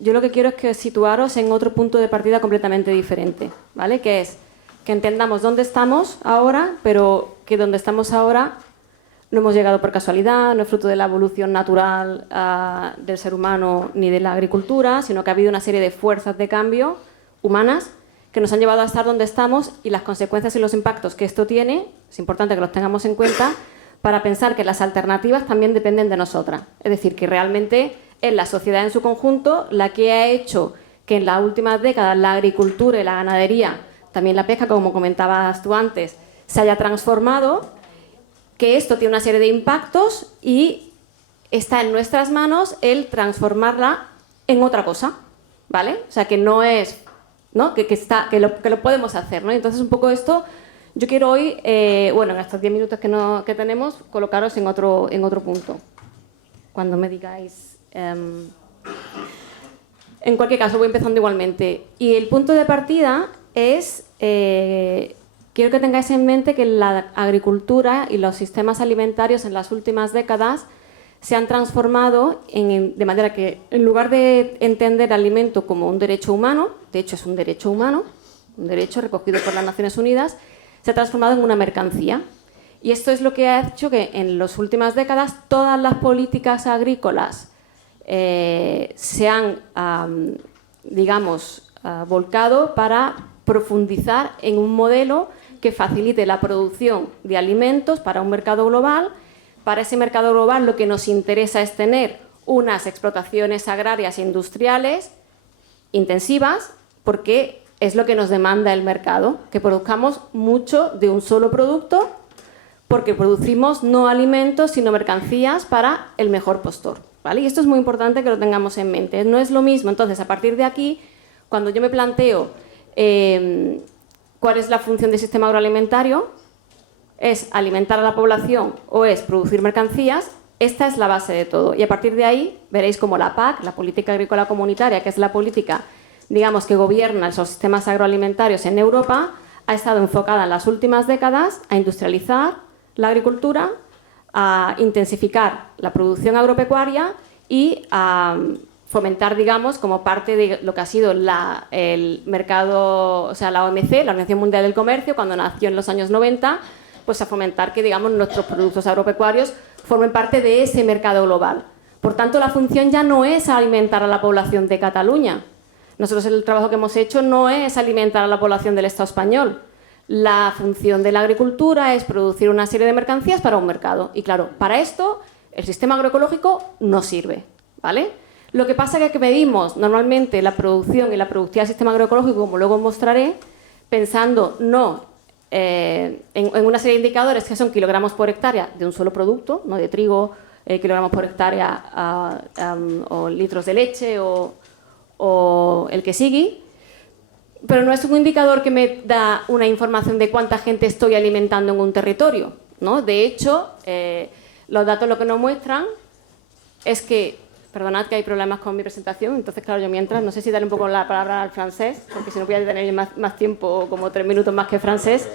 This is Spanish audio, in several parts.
yo lo que quiero es que situaros en otro punto de partida completamente diferente, ¿vale? Que es que entendamos dónde estamos ahora, pero que donde estamos ahora no hemos llegado por casualidad, no es fruto de la evolución natural del ser humano ni de la agricultura, sino que ha habido una serie de fuerzas de cambio humanas que nos han llevado a estar donde estamos, y las consecuencias y los impactos que esto tiene, es importante que los tengamos en cuenta para pensar que las alternativas también dependen de nosotras. Es decir, que realmente es la sociedad en su conjunto la que ha hecho que en las últimas décadas la agricultura y la ganadería, también la pesca, como comentabas tú antes, se haya transformado, que esto tiene una serie de impactos y está en nuestras manos el transformarla en otra cosa, ¿vale? O sea, que no es, ¿no? Que lo podemos hacer, ¿no? Entonces, un poco esto, yo quiero hoy, bueno, en estos 10 minutos que tenemos, colocaros en otro punto. Cuando me digáis... en cualquier caso, voy empezando igualmente. Y el punto de partida es... quiero que tengáis en mente que la agricultura y los sistemas alimentarios en las últimas décadas se han transformado de manera que, en lugar de entender el alimento como un derecho humano, de hecho es un derecho humano, un derecho recogido por las Naciones Unidas, se ha transformado en una mercancía. Y esto es lo que ha hecho que en las últimas décadas todas las políticas agrícolas se han, digamos, volcado para profundizar en un modelo que facilite la producción de alimentos para un mercado global. Para ese mercado global lo que nos interesa es tener unas explotaciones agrarias e industriales intensivas, porque es lo que nos demanda el mercado, que produzcamos mucho de un solo producto, porque producimos no alimentos sino mercancías para el mejor postor, ¿vale? Y esto es muy importante que lo tengamos en mente. No es lo mismo, entonces, a partir de aquí, cuando yo me planteo ¿cuál es la función del sistema agroalimentario? ¿Es alimentar a la población o es producir mercancías? Esta es la base de todo. Y a partir de ahí veréis cómo la PAC, la Política Agrícola Comunitaria, que es la política, digamos, que gobierna los sistemas agroalimentarios en Europa, ha estado enfocada en las últimas décadas a industrializar la agricultura, a intensificar la producción agropecuaria y a fomentar, digamos, como parte de lo que ha sido el mercado, o sea, la OMC, la Organización Mundial del Comercio, cuando nació en los años 90, pues a fomentar que, digamos, nuestros productos agropecuarios formen parte de ese mercado global. Por tanto, la función ya no es alimentar a la población de Cataluña. Nosotros el trabajo que hemos hecho no es alimentar a la población del Estado español. La función de la agricultura es producir una serie de mercancías para un mercado. Y claro, para esto el sistema agroecológico no sirve, ¿vale? Lo que pasa es que medimos normalmente la producción y la productividad del sistema agroecológico, como luego mostraré, pensando no en una serie de indicadores que son kilogramos por hectárea de un solo producto, no de trigo, kilogramos por hectárea o litros de leche o el que sigui, pero no es un indicador que me da una información de cuánta gente estoy alimentando en un territorio, ¿no? De hecho, los datos lo que nos muestran es que, perdonad que hay problemas con mi presentación, entonces claro, yo mientras, no sé si darle un poco la palabra al francés, porque si no voy a tener más tiempo, como 3 minutos más que francés,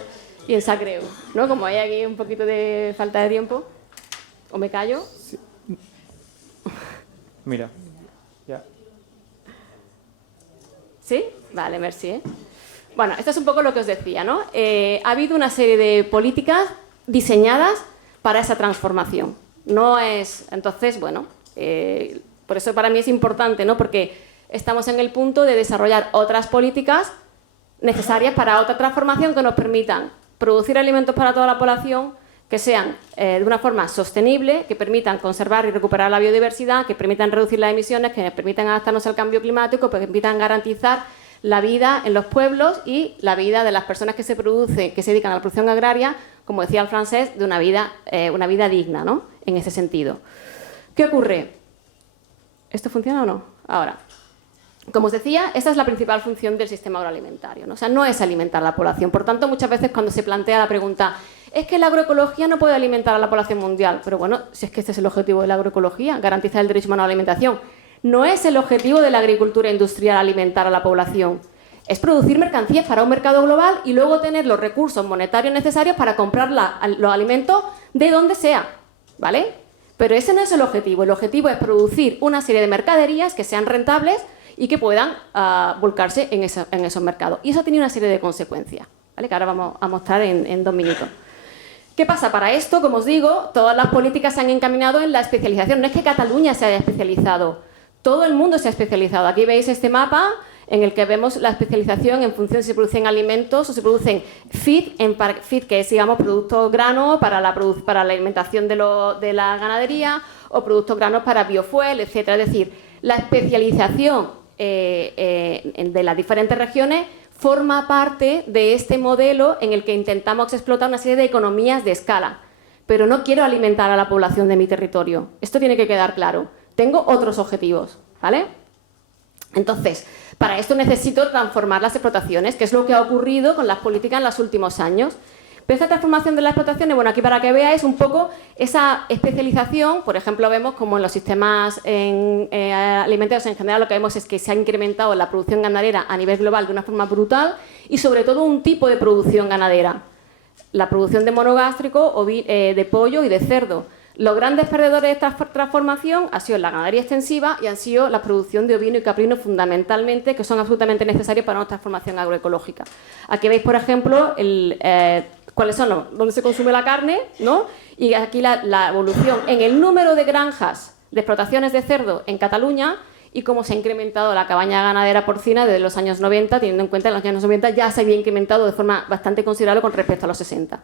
y en sacreu, ¿no? Como hay aquí un poquito de falta de tiempo, o me callo. Sí. Mira, ya. ¿Sí? Vale, merci. Bueno, esto es un poco lo que os decía, ¿no? Ha habido una serie de políticas diseñadas para esa transformación. No es... Entonces, bueno, por eso para mí es importante, ¿no? Porque estamos en el punto de desarrollar otras políticas necesarias para otra transformación que nos permitan producir alimentos para toda la población, que sean de una forma sostenible, que permitan conservar y recuperar la biodiversidad, que permitan reducir las emisiones, que permitan adaptarnos al cambio climático, que permitan garantizar la vida en los pueblos y la vida de las personas que se dedican a la producción agraria, como decía el francés, de una vida digna, ¿no? En ese sentido. ¿Qué ocurre? ¿Esto funciona o no? Ahora, como os decía, esta es la principal función del sistema agroalimentario, ¿no? O sea, no es alimentar a la población. Por tanto, muchas veces cuando se plantea la pregunta, es que la agroecología no puede alimentar a la población mundial, pero bueno, si es que este es el objetivo de la agroecología, garantizar el derecho humano a la alimentación. No es el objetivo de la agricultura industrial alimentar a la población. Es producir mercancías para un mercado global y luego tener los recursos monetarios necesarios para comprar los alimentos de donde sea, ¿vale? Pero ese no es el objetivo. El objetivo es producir una serie de mercaderías que sean rentables y que puedan volcarse en esos mercados. Y eso ha tenido una serie de consecuencias, ¿vale? Que ahora vamos a mostrar en 2 minutos. ¿Qué pasa? Para esto, como os digo, todas las políticas se han encaminado en la especialización. No es que Cataluña se haya especializado, todo el mundo se ha especializado. Aquí veis este mapa en el que vemos la especialización en función de si se producen alimentos o se producen feed, que es, digamos, productos granos para la alimentación de la ganadería, o productos granos para biofuel, etcétera. Es decir, la especialización de las diferentes regiones forma parte de este modelo en el que intentamos explotar una serie de economías de escala. Pero no quiero alimentar a la población de mi territorio. Esto tiene que quedar claro. Tengo otros objetivos, ¿vale? Entonces, para esto necesito transformar las explotaciones, que es lo que ha ocurrido con las políticas en los últimos años. Pero esta transformación de las explotaciones, bueno, aquí para que veáis un poco esa especialización, por ejemplo, vemos como en los sistemas alimentarios en general lo que vemos es que se ha incrementado la producción ganadera a nivel global de una forma brutal y sobre todo un tipo de producción ganadera, la producción de monogástrico, de pollo y de cerdo. Los grandes perdedores de esta transformación han sido la ganadería extensiva y han sido la producción de ovino y caprino fundamentalmente, que son absolutamente necesarios para una transformación agroecológica. Aquí veis, por ejemplo, cuáles son dónde se consume la carne, ¿no? Y aquí la evolución en el número de granjas de explotaciones de cerdo en Cataluña y cómo se ha incrementado la cabaña ganadera porcina desde los años 90, teniendo en cuenta que en los años 90 ya se había incrementado de forma bastante considerable con respecto a los 60.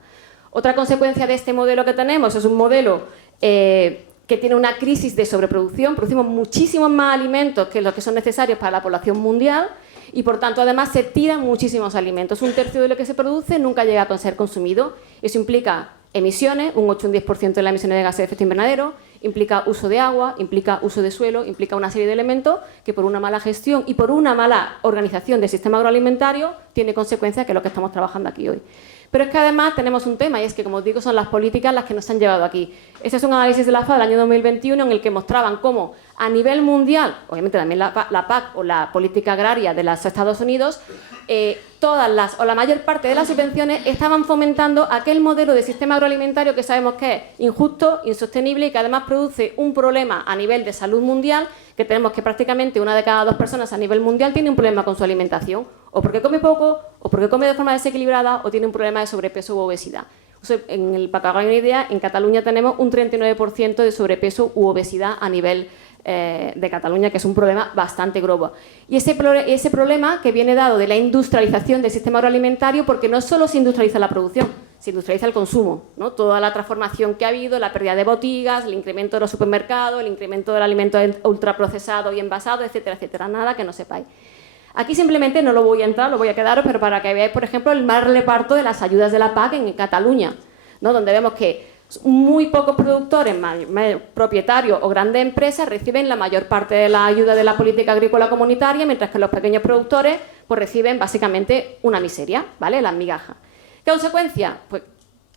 Otra consecuencia de este modelo que tenemos es un modelo que tiene una crisis de sobreproducción. Producimos muchísimos más alimentos que los que son necesarios para la población mundial y, por tanto, además se tiran muchísimos alimentos. 1/3 de lo que se produce nunca llega a ser consumido. Eso implica emisiones, un 8 o un 10% de las emisiones de gases de efecto invernadero, implica uso de agua, implica uso de suelo, implica una serie de elementos que por una mala gestión y por una mala organización del sistema agroalimentario tiene consecuencias, que es lo que estamos trabajando aquí hoy. Pero es que además tenemos un tema y es que, como os digo, son las políticas las que nos han llevado aquí. Este es un análisis de la FAO del año 2021 en el que mostraban cómo a nivel mundial, obviamente también la PAC o la política agraria de los Estados Unidos, la mayor parte de las subvenciones estaban fomentando aquel modelo de sistema agroalimentario que sabemos que es injusto, insostenible y que además produce un problema a nivel de salud mundial, que tenemos que prácticamente 1 de cada 2 personas a nivel mundial tiene un problema con su alimentación, o porque come poco, o porque come de forma desequilibrada, o tiene un problema de sobrepeso u obesidad. Para que hagáis una idea, en Cataluña tenemos un 39% de sobrepeso u obesidad a nivel de Cataluña, que es un problema bastante grave. Y ese problema que viene dado de la industrialización del sistema agroalimentario, porque no solo se industrializa la producción, se industrializa el consumo, ¿no? Toda la transformación que ha habido, la pérdida de botigas, el incremento de los supermercados, el incremento del alimento ultraprocesado y envasado, etcétera, etcétera. Nada que no sepáis. Aquí simplemente no lo voy a entrar, lo voy a quedaros, pero para que veáis, por ejemplo, el mal reparto de las ayudas de la PAC en Cataluña, ¿no? Donde vemos que muy pocos productores, propietarios o grandes empresas reciben la mayor parte de la ayuda de la política agrícola comunitaria, mientras que los pequeños productores pues, reciben básicamente una miseria, ¿vale? Las migajas. ¿Qué consecuencia? Pues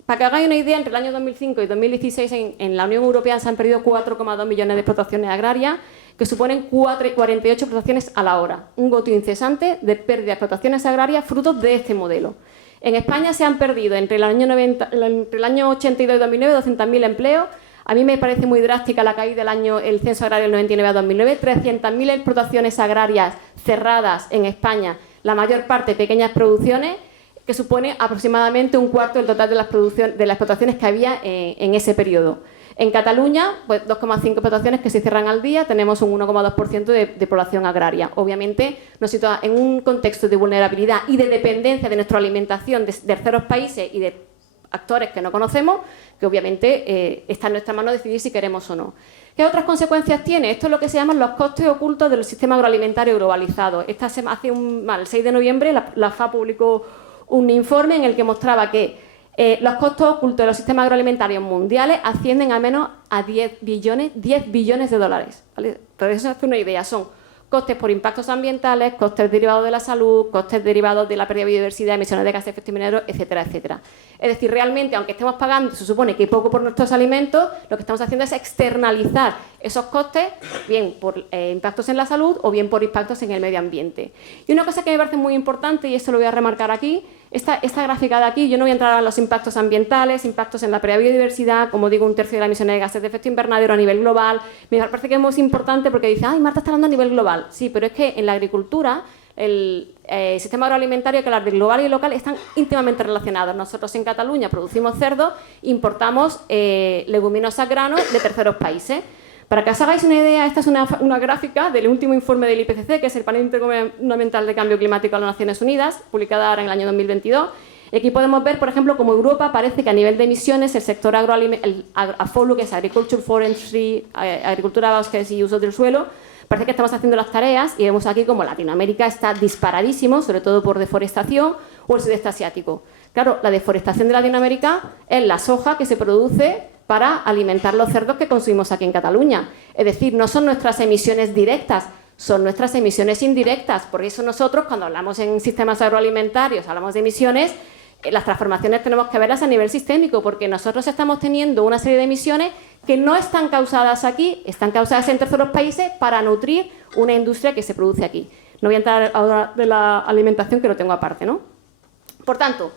para que hagáis una idea, entre el año 2005 y 2016 en la Unión Europea se han perdido 4,2 millones de explotaciones agrarias, que suponen 48 explotaciones a la hora. Un goteo incesante de pérdida de explotaciones agrarias frutos de este modelo. En España se han perdido entre el año 82 y 2009 200.000 empleos. A mí me parece muy drástica la caída el censo agrario del 99 a 2009. 300.000 explotaciones agrarias cerradas en España, la mayor parte pequeñas producciones, que supone aproximadamente 1/4 del total de las explotaciones que había en ese periodo. En Cataluña, pues 2,5 explotaciones que se cierran al día, tenemos un 1,2% de población agraria. Obviamente nos sitúa en un contexto de vulnerabilidad y de dependencia de nuestra alimentación de terceros países y de actores que no conocemos, que obviamente está en nuestra mano decidir si queremos o no. ¿Qué otras consecuencias tiene? Esto es lo que se llaman los costes ocultos del sistema agroalimentario globalizado. El 6 de noviembre la FAO publicó un informe en el que mostraba que los costos ocultos de los sistemas agroalimentarios mundiales ascienden al menos a 10 billones de dólares. ¿Vale? Para eso se hace una idea. Son costes por impactos ambientales, costes derivados de la salud, costes derivados de la pérdida de biodiversidad, emisiones de gases de efecto invernadero, etcétera, etcétera. Es decir, realmente, aunque estemos pagando, se supone que poco por nuestros alimentos, lo que estamos haciendo es externalizar esos costes, bien por impactos en la salud o bien por impactos en el medio ambiente. Y una cosa que me parece muy importante, y esto lo voy a remarcar aquí, esta gráfica de aquí, yo no voy a entrar en los impactos ambientales, impactos en la biodiversidad, como digo, 1/3 de las emisiones de gases de efecto invernadero a nivel global. Me parece que es muy importante porque dice, ay, Marta está hablando a nivel global. Sí, pero es que en la agricultura el sistema agroalimentario, que el global y el local están íntimamente relacionados. Nosotros en Cataluña producimos cerdo, importamos leguminosas, granos de terceros países. Para que os hagáis una idea, esta es una gráfica del último informe del IPCC, que es el Panel Intergubernamental de Cambio Climático de las Naciones Unidas, publicada ahora en el año 2022. Y aquí podemos ver, por ejemplo, como Europa parece que a nivel de emisiones el sector agroalimentario, AFOLU, que es Agriculture, Forestry, Agricultura, Bosques y Usos del Suelo, parece que estamos haciendo las tareas y vemos aquí como Latinoamérica está disparadísimo, sobre todo por deforestación, o el sudeste asiático. Claro, la deforestación de Latinoamérica es la soja que se produce para alimentar los cerdos que consumimos aquí en Cataluña. Es decir, no son nuestras emisiones directas, son nuestras emisiones indirectas. Por eso nosotros, cuando hablamos en sistemas agroalimentarios, hablamos de emisiones, las transformaciones tenemos que verlas a nivel sistémico, porque nosotros estamos teniendo una serie de emisiones que no están causadas aquí, están causadas en terceros países para nutrir una industria que se produce aquí. No voy a entrar ahora de la alimentación, que lo tengo aparte, ¿no? Por tanto,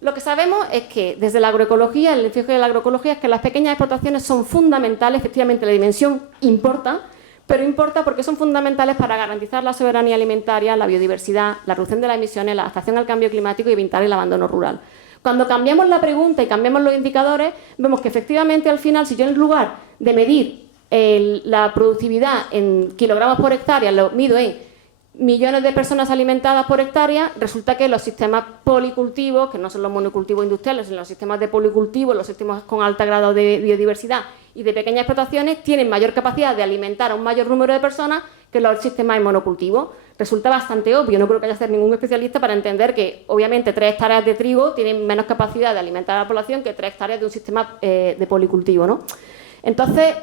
lo que sabemos es que desde la agroecología, el enfoque de la agroecología es que las pequeñas explotaciones son fundamentales, efectivamente la dimensión importa, pero importa porque son fundamentales para garantizar la soberanía alimentaria, la biodiversidad, la reducción de las emisiones, la adaptación al cambio climático y evitar el abandono rural. Cuando cambiamos la pregunta y cambiamos los indicadores, vemos que efectivamente al final, si yo en lugar de medir la productividad en kilogramos por hectárea, lo mido en millones de personas alimentadas por hectárea, resulta que los sistemas policultivos, que no son los monocultivos industriales, sino los sistemas de policultivo, los sistemas con alto grado de biodiversidad y de pequeñas explotaciones, tienen mayor capacidad de alimentar a un mayor número de personas que los sistemas en monocultivo. Resulta bastante obvio, no creo que haya que ser ningún especialista para entender que, obviamente, 3 hectáreas de trigo tienen menos capacidad de alimentar a la población que 3 hectáreas de un sistema de policultivo, ¿no? Entonces,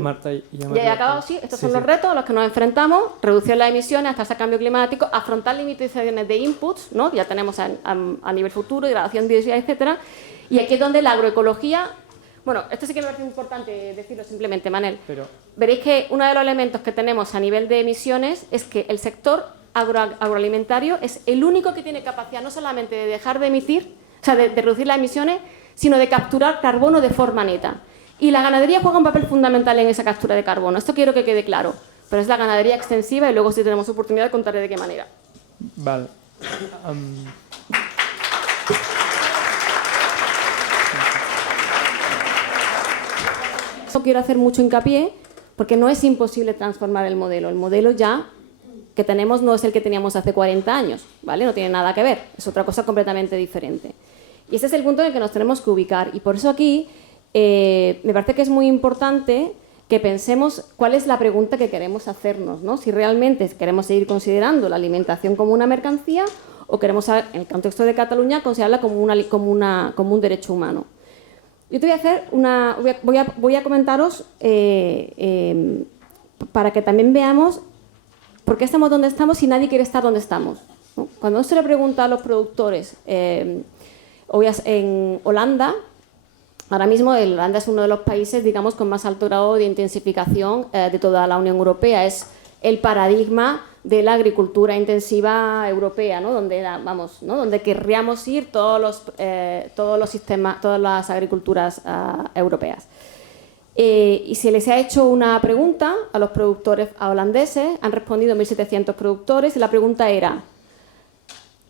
Marta, ya he acabado, sí, estos son los retos a los que nos enfrentamos: reducir las emisiones hasta ese cambio climático, afrontar limitaciones de inputs, ¿no? Ya tenemos a nivel futuro, degradación, biodiversidad, etcétera. Y aquí es donde la agroecología, bueno, esto sí que me parece importante decirlo simplemente, Manel. Veréis que uno de los elementos que tenemos a nivel de emisiones es que el sector agroalimentario es el único que tiene capacidad no solamente de dejar de emitir, o sea, de reducir las emisiones, sino de capturar carbono de forma neta. Y la ganadería juega un papel fundamental en esa captura de carbono. Esto quiero que quede claro. Pero es la ganadería extensiva y luego, si tenemos oportunidad, contaré de qué manera. Vale. Quiero hacer mucho hincapié porque no es imposible transformar el modelo. El modelo ya que tenemos no es el que teníamos hace 40 años, ¿vale? No tiene nada que ver. Es otra cosa completamente diferente. Y ese es el punto en el que nos tenemos que ubicar. Y por eso aquí me parece que es muy importante que pensemos cuál es la pregunta que queremos hacernos, ¿no? Si realmente queremos seguir considerando la alimentación como una mercancía o queremos, en el contexto de Cataluña, considerarla como un derecho humano. Yo te voy a hacer voy a comentaros para que también veamos por qué estamos donde estamos y nadie quiere estar donde estamos, ¿no? Cuando uno se le pregunta a los productores, en Holanda, ahora mismo Holanda es uno de los países, digamos, con más alto grado de intensificación de toda la Unión Europea. Es el paradigma de la agricultura intensiva europea, ¿no? Donde querríamos ir todos los sistemas, todas las agriculturas europeas. Y se les ha hecho una pregunta a los productores holandeses, han respondido 1.700 productores, y la pregunta era: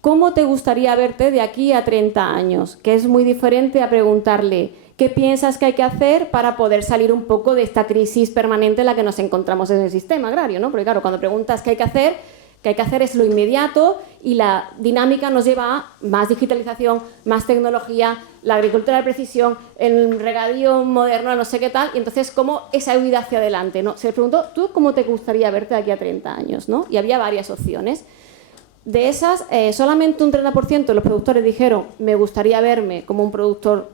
¿cómo te gustaría verte de aquí a 30 años? Que es muy diferente a preguntarle: ¿qué piensas que hay que hacer para poder salir un poco de esta crisis permanente en la que nos encontramos en el sistema agrario, ¿no? Porque claro, cuando preguntas qué hay que hacer es lo inmediato, y la dinámica nos lleva a más digitalización, más tecnología, la agricultura de precisión, el regadío moderno, no sé qué tal, y entonces como esa huida hacia adelante, ¿no? Se le preguntó: ¿tú cómo te gustaría verte de aquí a 30 años, ¿no? Y había varias opciones. De esas, solamente un 30% de los productores dijeron: me gustaría verme como un productor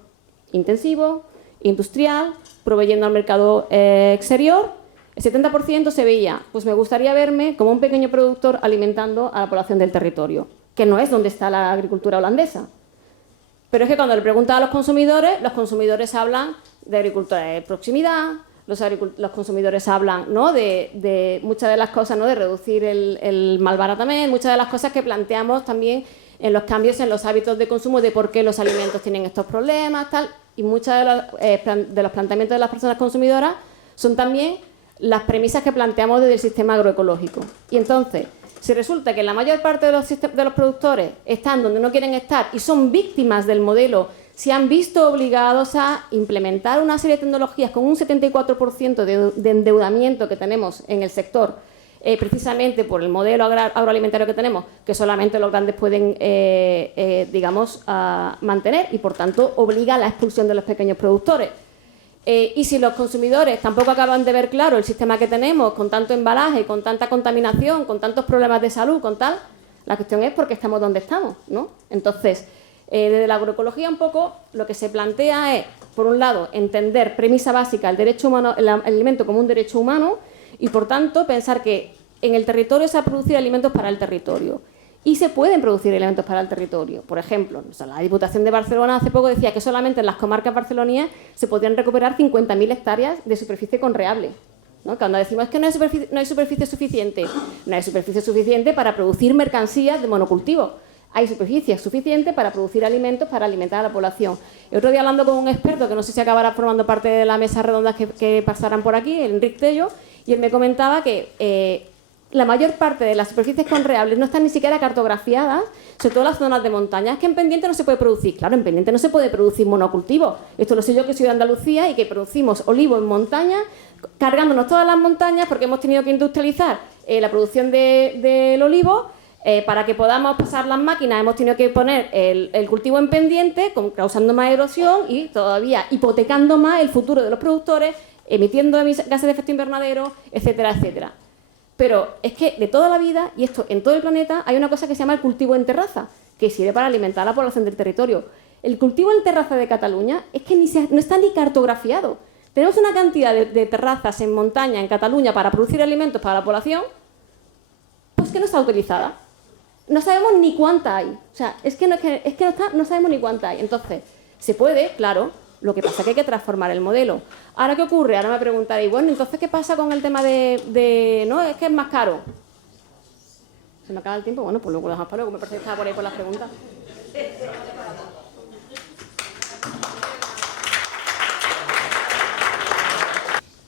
intensivo, industrial, proveyendo al mercado exterior. El 70% se veía: pues me gustaría verme como un pequeño productor alimentando a la población del territorio, que no es donde está la agricultura holandesa. Pero es que cuando le preguntan a los consumidores hablan de agricultura de proximidad, los consumidores hablan, ¿no?, de muchas de las cosas, ¿no?, de reducir el malbaratamiento, muchas de las cosas que planteamos también en los cambios en los hábitos de consumo, de por qué los alimentos tienen estos problemas, tal. Y muchos de los planteamientos de las personas consumidoras son también las premisas que planteamos desde el sistema agroecológico. Y entonces, si resulta que la mayor parte de los productores están donde no quieren estar y son víctimas del modelo, se han visto obligados a implementar una serie de tecnologías con un 74% de endeudamiento que tenemos en el sector, precisamente por el modelo agroalimentario que tenemos, que solamente los grandes pueden, digamos, mantener, y por tanto obliga a la expulsión de los pequeños productores. Y si los consumidores tampoco acaban de ver claro el sistema que tenemos, con tanto embalaje, con tanta contaminación, con tantos problemas de salud, con tal, la cuestión es por qué estamos donde estamos, ¿no? Entonces, desde la agroecología un poco lo que se plantea es, por un lado, entender premisa básica, el derecho humano, el alimento como un derecho humano, y por tanto pensar que en el territorio se va a producir alimentos para el territorio. Y se pueden producir alimentos para el territorio. Por ejemplo, la Diputación de Barcelona hace poco decía que solamente en las comarcas barceloníes se podían recuperar 50.000 hectáreas de superficie conreable, ¿no? Cuando decimos que no hay superficie suficiente, no hay superficie suficiente para producir mercancías de monocultivo. Hay superficie suficiente para producir alimentos, para alimentar a la población. El otro día, hablando con un experto, que no sé si acabará formando parte de la mesa redonda que pasarán por aquí, el Enric Tello, y él me comentaba que la mayor parte de las superficies conreables no están ni siquiera cartografiadas, sobre todo las zonas de montaña. Es que en pendiente no se puede producir. Claro, en pendiente no se puede producir monocultivo. Esto lo sé yo, que soy de Andalucía y que producimos olivo en montaña, cargándonos todas las montañas porque hemos tenido que industrializar la producción del olivo. Para que podamos pasar las máquinas hemos tenido que poner el cultivo en pendiente, causando más erosión y todavía hipotecando más el futuro de los productores, emitiendo gases de efecto invernadero, etcétera, etcétera. Pero es que de toda la vida, y esto en todo el planeta, hay una cosa que se llama el cultivo en terraza, que sirve para alimentar a la población del territorio. El cultivo en terraza de Cataluña es que no está ni cartografiado. Tenemos una cantidad de terrazas en montaña, en Cataluña, para producir alimentos para la población, pues que no está utilizada. No sabemos ni cuánta hay. O sea, no sabemos ni cuánta hay. Entonces, se puede, claro, lo que pasa es que hay que transformar el modelo. Ahora, ¿qué ocurre? Ahora me preguntaréis, bueno, entonces, ¿qué pasa con el tema de no, es que es más caro? ¿Se me acaba el tiempo? Bueno, pues luego lo dejamos para luego. Me parece que estaba por ahí por las preguntas.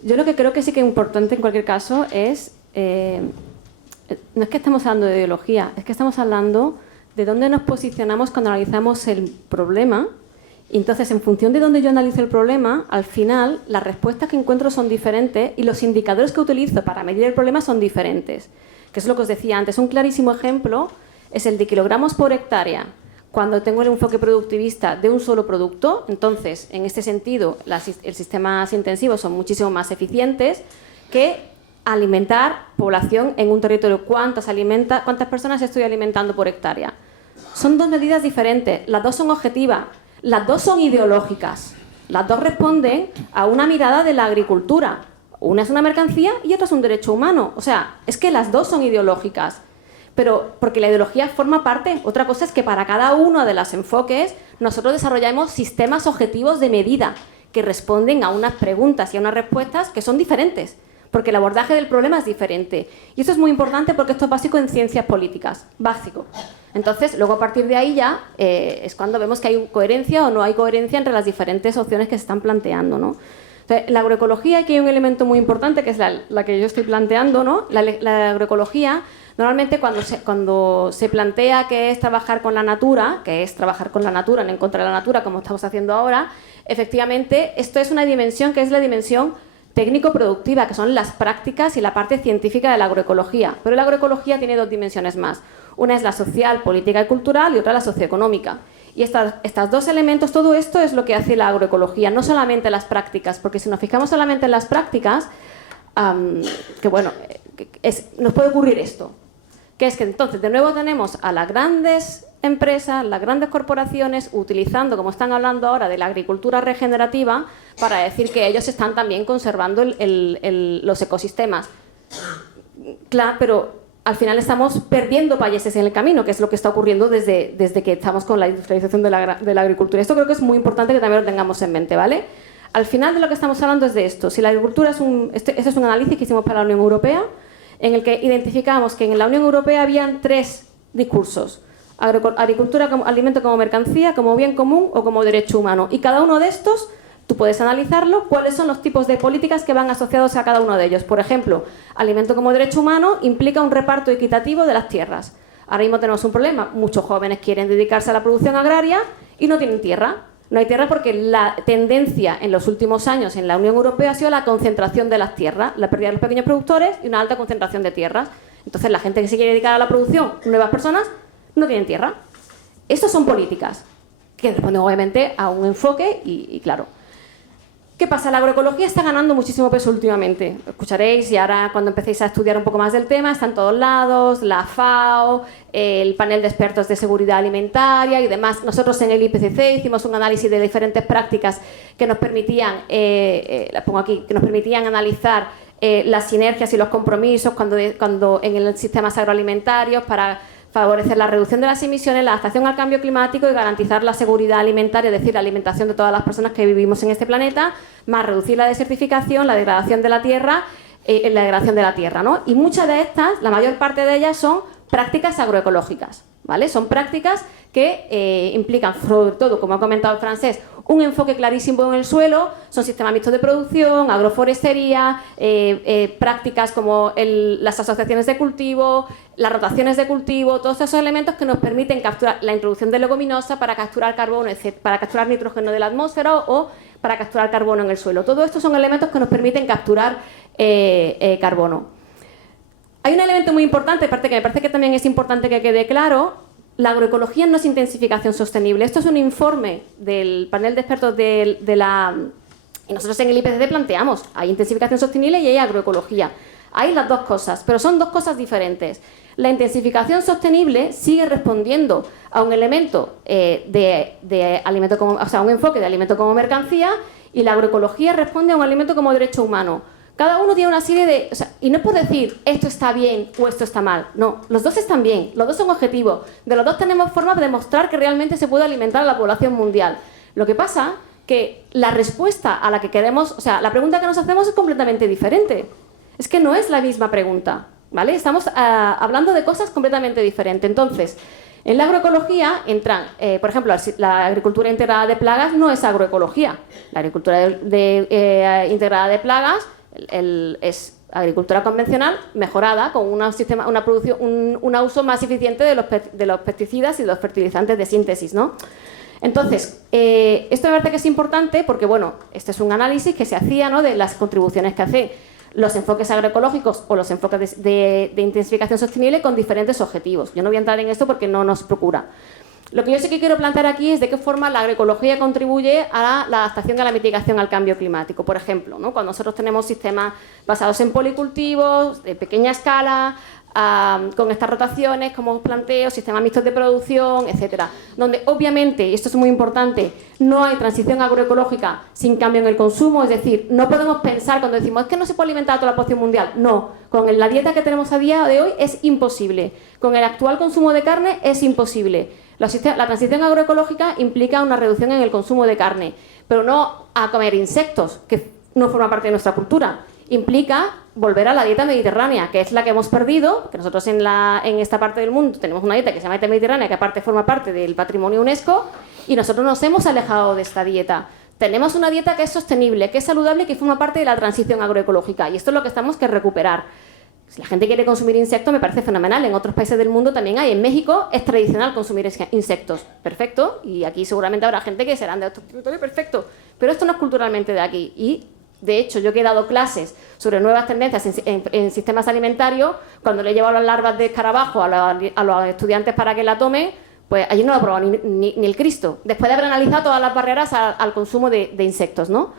Yo lo que creo que sí que es importante en cualquier caso es... no es que estamos hablando de ideología, es que estamos hablando de dónde nos posicionamos cuando analizamos el problema. Y entonces, en función de dónde yo analizo el problema, al final las respuestas que encuentro son diferentes y los indicadores que utilizo para medir el problema son diferentes. Que es lo que os decía antes. Un clarísimo ejemplo es el de kilogramos por hectárea. Cuando tengo el enfoque productivista de un solo producto, entonces, en este sentido, los sistemas intensivos son muchísimo más eficientes que alimentar población en un territorio. ¿Cuántas personas estoy alimentando por hectárea? Son dos medidas diferentes. Las dos son objetivas. Las dos son ideológicas. Las dos responden a una mirada de la agricultura. Una es una mercancía y otra es un derecho humano. O sea, es que las dos son ideológicas. Pero porque la ideología forma parte. Otra cosa es que para cada uno de los enfoques nosotros desarrollamos sistemas objetivos de medida que responden a unas preguntas y a unas respuestas que son diferentes. Porque el abordaje del problema es diferente. Y eso es muy importante porque esto es básico en ciencias políticas. Básico. Entonces, luego a partir de ahí ya es cuando vemos que hay coherencia o no hay coherencia entre las diferentes opciones que se están planteando, ¿no? Entonces, la agroecología, aquí hay un elemento muy importante que es la que yo estoy planteando, ¿no? La agroecología, normalmente cuando se plantea que es trabajar con la natura, no en contra de la natura, como estamos haciendo ahora, efectivamente, esto es una dimensión que es la dimensión técnico-productiva, que son las prácticas y la parte científica de la agroecología. Pero la agroecología tiene dos dimensiones más. Una es la social, política y cultural, y otra la socioeconómica. Y estos dos elementos, todo esto es lo que hace la agroecología, no solamente las prácticas, porque si nos fijamos solamente en las prácticas, nos puede ocurrir esto, que es que entonces de nuevo tenemos a las grandes empresas, las grandes corporaciones, utilizando, como están hablando ahora, de la agricultura regenerativa, para decir que ellos están también conservando los ecosistemas. Claro, pero al final estamos perdiendo países en el camino, que es lo que está ocurriendo desde que estamos con la industrialización de la agricultura. Esto creo que es muy importante que también lo tengamos en mente, ¿vale? Al final de lo que estamos hablando es de esto. Si la agricultura ese es un análisis que hicimos para la Unión Europea, en el que identificamos que en la Unión Europea habían tres discursos. agricultura como alimento como mercancía, como bien común o como derecho humano. Y cada uno de estos, tú puedes analizarlo, cuáles son los tipos de políticas que van asociados a cada uno de ellos. Por ejemplo, alimento como derecho humano implica un reparto equitativo de las tierras. Ahora mismo tenemos un problema, muchos jóvenes quieren dedicarse a la producción agraria y no tienen tierra. No hay tierra porque la tendencia en los últimos años en la Unión Europea ha sido la concentración de las tierras, la pérdida de los pequeños productores y una alta concentración de tierras. Entonces la gente que se quiere dedicar a la producción, nuevas personas, no tienen tierra. Estas son políticas que responden obviamente a un enfoque y claro. ¿Qué pasa? La agroecología está ganando muchísimo peso últimamente. Escucharéis y ahora cuando empecéis a estudiar un poco más del tema, está en todos lados, la FAO, el panel de expertos de seguridad alimentaria y demás. Nosotros en el IPCC hicimos un análisis de diferentes prácticas que nos permitían, las pongo aquí, que nos permitían analizar las sinergias y los compromisos cuando en los sistemas agroalimentarios para favorecer la reducción de las emisiones, la adaptación al cambio climático y garantizar la seguridad alimentaria, es decir, la alimentación de todas las personas que vivimos en este planeta, más reducir la desertificación, la degradación de la tierra, ¿no? Y muchas de estas, la mayor parte de ellas son prácticas agroecológicas, ¿vale? Son prácticas que implican, sobre todo, como ha comentado el francés, un enfoque clarísimo en el suelo, son sistemas mixtos de producción, agroforestería, prácticas como las asociaciones de cultivo, las rotaciones de cultivo, todos esos elementos que nos permiten capturar la introducción de leguminosa para capturar carbono, para capturar nitrógeno de la atmósfera o para capturar carbono en el suelo. Todo esto son elementos que nos permiten capturar carbono. Hay un elemento muy importante, aparte que me parece que también es importante que quede claro. La agroecología no es intensificación sostenible. Esto es un informe del panel de expertos y nosotros en el IPCC planteamos, hay intensificación sostenible y hay agroecología. Hay las dos cosas, pero son dos cosas diferentes. La intensificación sostenible sigue respondiendo a un elemento de alimento como, o sea, un enfoque de alimento como mercancía, y la agroecología responde a un alimento como derecho humano. Cada uno tiene una serie de... O sea, y no es por decir esto está bien o esto está mal. No, los dos están bien, los dos son objetivos. De los dos tenemos formas de demostrar que realmente se puede alimentar a la población mundial. Lo que pasa que la respuesta a la que queremos... O sea, la pregunta que nos hacemos es completamente diferente. Es que no es la misma pregunta, ¿vale? Estamos hablando de cosas completamente diferentes. Entonces, en la agroecología entran, por ejemplo, la agricultura integrada de plagas no es agroecología. La agricultura integrada de plagas es agricultura convencional mejorada con una producción, un uso más eficiente de los pesticidas y de los fertilizantes de síntesis, ¿no? Entonces, esto me parece que es importante porque, bueno, este es un análisis que se hacía, ¿no?, de las contribuciones que hacen los enfoques agroecológicos o los enfoques de intensificación sostenible con diferentes objetivos. Yo no voy a entrar en esto porque no nos procura. Lo que yo sí que quiero plantear aquí es de qué forma la agroecología contribuye a la adaptación y a la mitigación al cambio climático. Por ejemplo, ¿no?, cuando nosotros tenemos sistemas basados en policultivos, de pequeña escala, con estas rotaciones, como os planteo, sistemas mixtos de producción, etcétera, donde obviamente, y esto es muy importante, no hay transición agroecológica sin cambio en el consumo. Es decir, no podemos pensar cuando decimos es que no se puede alimentar a toda la población mundial. No, con la dieta que tenemos a día de hoy es imposible. Con el actual consumo de carne es imposible. La transición agroecológica implica una reducción en el consumo de carne, pero no a comer insectos, que no forma parte de nuestra cultura. Implica volver a la dieta mediterránea, que es la que hemos perdido, que nosotros en esta parte del mundo tenemos una dieta que se llama dieta mediterránea, que aparte forma parte del patrimonio UNESCO, y nosotros nos hemos alejado de esta dieta. Tenemos una dieta que es sostenible, que es saludable y que forma parte de la transición agroecológica, y esto es lo que tenemos que recuperar. Si la gente quiere consumir insectos, me parece fenomenal. En otros países del mundo también hay. En México es tradicional consumir insectos. Perfecto. Y aquí seguramente habrá gente que serán de otro territorio. Perfecto. Pero esto no es culturalmente de aquí. Y, de hecho, yo que he dado clases sobre nuevas tendencias en sistemas alimentarios, cuando le he llevado las larvas de escarabajo a los estudiantes para que la tomen, pues allí no lo ha probado ni el Cristo. Después de haber analizado todas las barreras al consumo de insectos, ¿no?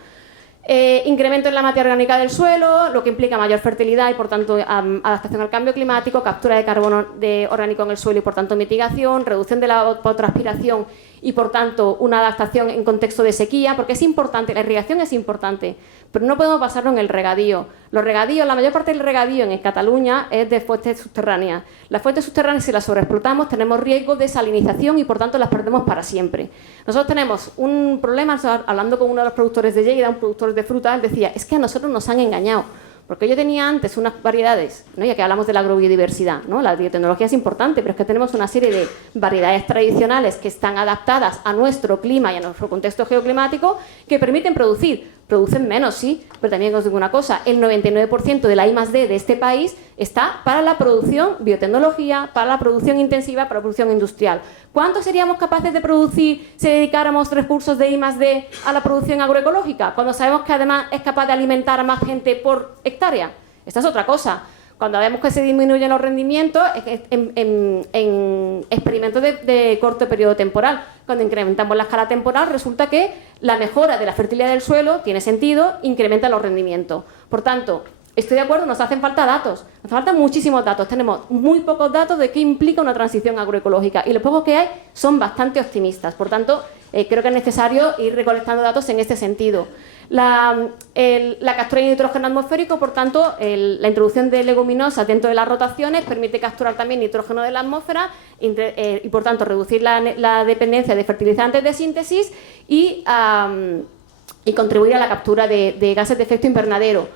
Incremento en la materia orgánica del suelo, lo que implica mayor fertilidad y por tanto adaptación al cambio climático, captura de carbono orgánico en el suelo y por tanto mitigación, reducción de la evapotranspiración y por tanto una adaptación en contexto de sequía, porque es importante, la irrigación es importante, pero no podemos basarlo en el regadío. Los regadíos, la mayor parte del regadío en Cataluña es de fuentes subterráneas. Las fuentes subterráneas, si las sobreexplotamos, tenemos riesgo de salinización y por tanto las perdemos para siempre. Nosotros tenemos un problema, hablando con uno de los productores de Lleida, un productor de fruta, él decía, es que a nosotros nos han engañado, Porque yo tenía antes unas variedades, ¿no? Ya que hablamos de la agrobiodiversidad, ¿no? La biotecnología es importante, pero es que tenemos una serie de variedades tradicionales que están adaptadas a nuestro clima y a nuestro contexto geoclimático que permiten producir. Producen menos, sí, pero también os digo una cosa, el 99% de la I+D de este país está para la producción biotecnología, para la producción intensiva, para la producción industrial. ¿Cuánto seríamos capaces de producir si dedicáramos recursos de I+D a la producción agroecológica? Cuando sabemos que además es capaz de alimentar a más gente por hectárea. Esta es otra cosa. Cuando vemos que se disminuyen los rendimientos en experimentos de corto periodo temporal. Cuando incrementamos la escala temporal, resulta que la mejora de la fertilidad del suelo tiene sentido, incrementa los rendimientos. Por tanto, estoy de acuerdo, nos hacen falta datos, nos faltan muchísimos datos. Tenemos muy pocos datos de qué implica una transición agroecológica y los pocos que hay son bastante optimistas. Por tanto, creo que es necesario ir recolectando datos en este sentido. La captura de nitrógeno atmosférico, por tanto, la introducción de leguminosas dentro de las rotaciones permite capturar también nitrógeno de la atmósfera y por tanto, reducir la dependencia de fertilizantes de síntesis y contribuir a la captura de gases de efecto invernadero.